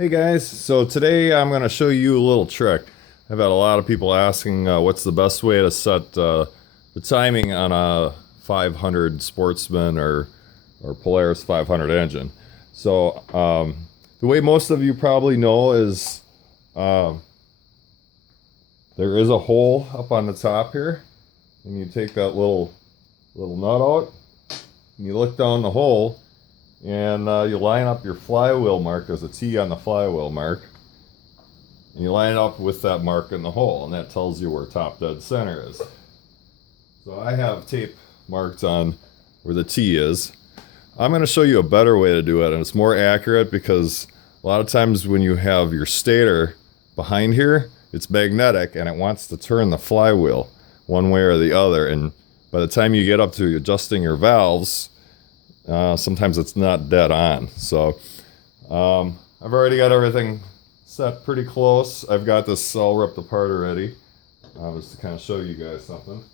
Hey guys, so today I'm going to show you a little trick. I've had a lot of people asking what's the best way to set the timing on a 500 Sportsman or Polaris 500 engine. So the way most of you probably know is there is a hole up on the top here, and you take that little nut out, and you look down the hole, and you line up your flywheel mark. There's a T on the flywheel mark, and you line it up with that mark in the hole, and that tells you where top dead center is. So I have tape marked on where the T is. I'm going to show you a better way to do it, and it's more accurate because a lot of times when you have your stator behind here, it's magnetic and it wants to turn the flywheel one way or the other, and by the time you get up to adjusting your valves, sometimes it's not dead on. So I've already got everything set pretty close. I've got this all ripped apart already, just to kind of show you guys something.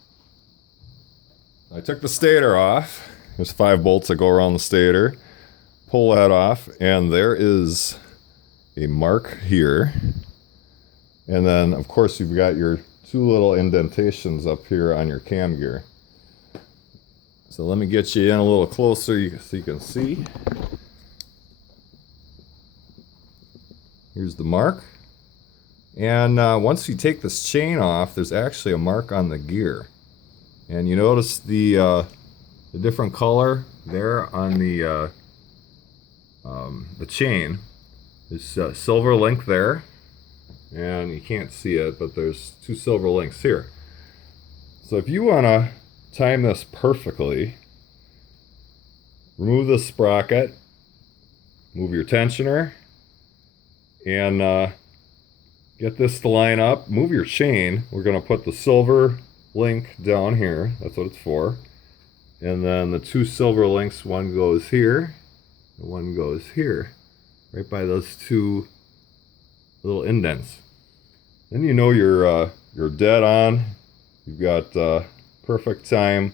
I took the stator off. There's 5 bolts that go around the stator. Pull that off, and there is a mark here. And then, of course, you've got your 2 little indentations up here on your cam gear. So let me get you in a little closer so you can see. Here's the mark. And once you take this chain off, there's actually a mark on the gear. And you notice the different color there on the chain. There's a silver link there. And you can't see it, but there's 2 silver links here. So if you want to time this perfectly, remove the sprocket, move your tensioner, and get this to line up. Move your chain. We're going to put the silver link down here. That's what it's for. And then the 2 silver links, one goes here, and one goes here, right by those 2 little indents. Then you know you're dead on. You've got perfect time,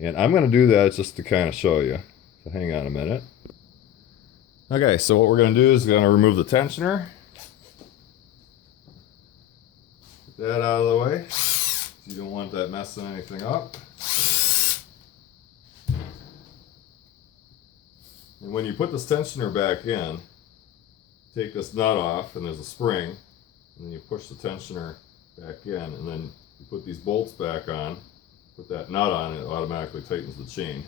and I'm going to do that just to kind of show you. So hang on a minute. Okay, so what we're going to do is we're going to remove the tensioner. Get that out of the way. You don't want that messing anything up. And when you put this tensioner back in, take this nut off, and there's a spring, and then you push the tensioner back in, and then you put these bolts back on, put that nut on, and it automatically tightens the chain.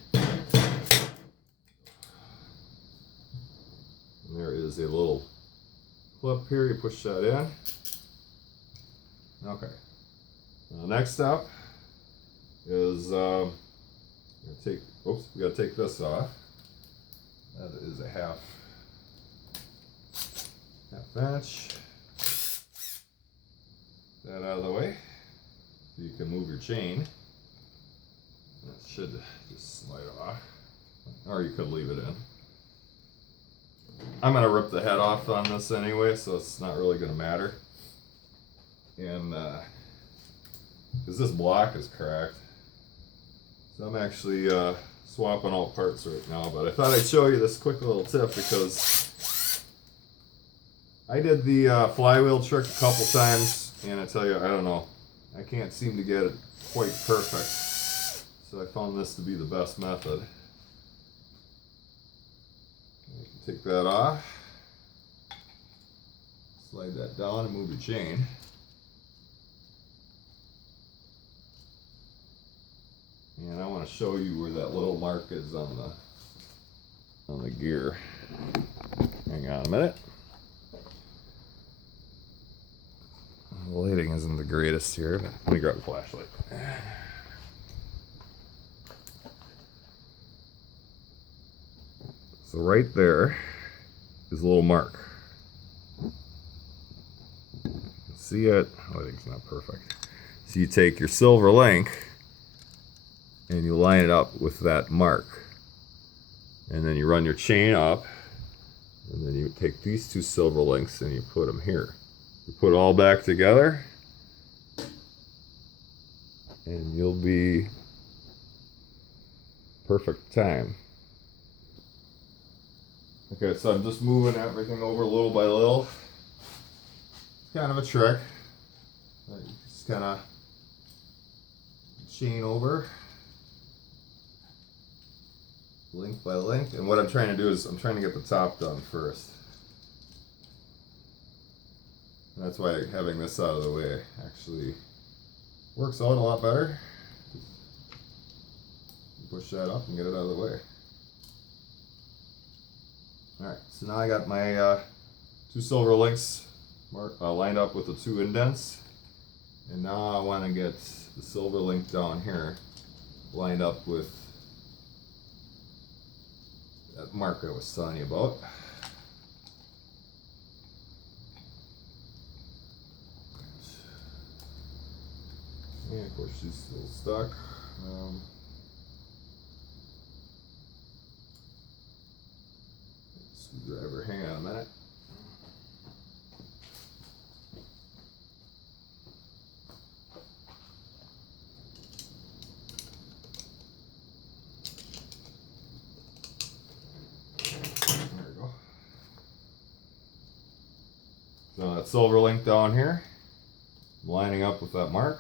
And there is a little clip here, you push that in. Okay. Now, next step is we gotta take this off. That is a half inch. That out of the way, so you can move your chain. That should just slide off, or you could leave it in. I'm gonna rip the head off on this anyway, so it's not really gonna matter. And because this block is cracked, so I'm actually swapping all parts right now. But I thought I'd show you this quick little tip because I did the flywheel trick a couple times. And I tell you, I don't know, I can't seem to get it quite perfect. So I found this to be the best method. You can take that off, slide that down and move your chain. And I want to show you where that little mark is on the gear. Hang on a minute. The lighting isn't the greatest here, but let me grab a flashlight. So right there is a little mark. You can see it. Lighting's not perfect. So you take your silver link and you line it up with that mark. And then you run your chain up, and then you take these 2 silver links and you put them here. You put it all back together, and you'll be perfect time. Okay, so I'm just moving everything over little by little. It's kind of a trick. Just kind of chain over, link by link. And what I'm trying to do is I'm trying to get the top done first. And that's why having this out of the way actually works out a lot better. Push that up and get it out of the way. Alright, so now I got my 2 silver links lined up with the 2 indents. And now I want to get the silver link down here lined up with that mark I was telling you about. And of course she's still stuck. Screwdriver, hang on a minute. There we go. So that silver link down here, lining up with that mark.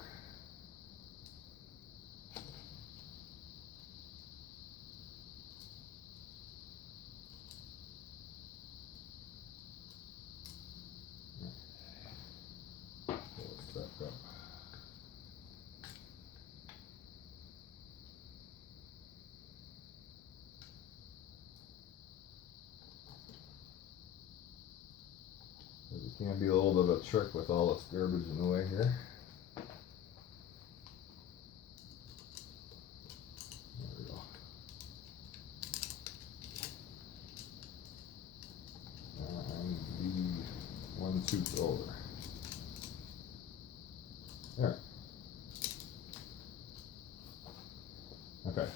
It can be a little bit of a trick with all this garbage in the way here. There we go. And the 1 tooth over. There. Okay.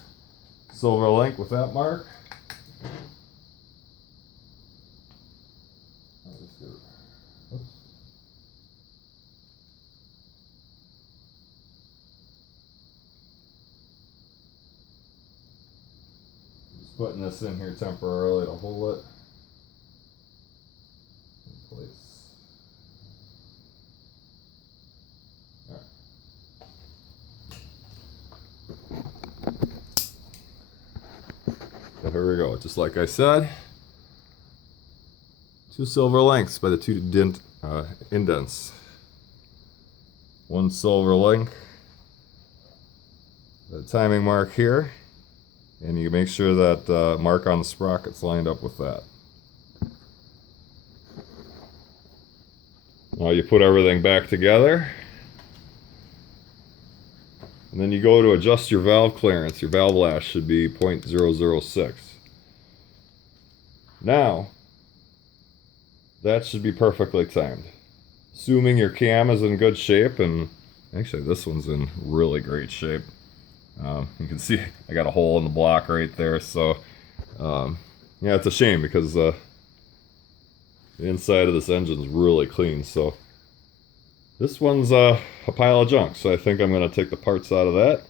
Silver link with that mark. Just putting this in here temporarily to hold it in place. So here we go, just like I said, 2 silver links by the 2 indents. 1 silver link, the timing mark here, and you make sure that mark on the sprocket's lined up with that. Now you put everything back together, and then you go to adjust your valve clearance. Your valve lash should be 0.006. Now, that should be perfectly timed. Assuming your cam is in good shape, and actually this one's in really great shape. You can see I got a hole in the block right there, so yeah, it's a shame because the inside of this engine's really clean. So this one's a pile of junk, so I think I'm going to take the parts out of that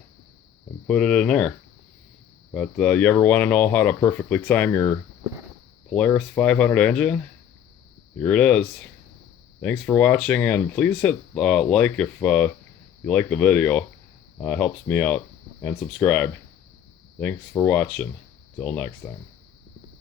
and put it in there. But you ever want to know how to perfectly time your Polaris 500 engine? Here it is. Thanks for watching, and please hit like if you like the video. Helps me out. And subscribe. Thanks for watching. Till next time.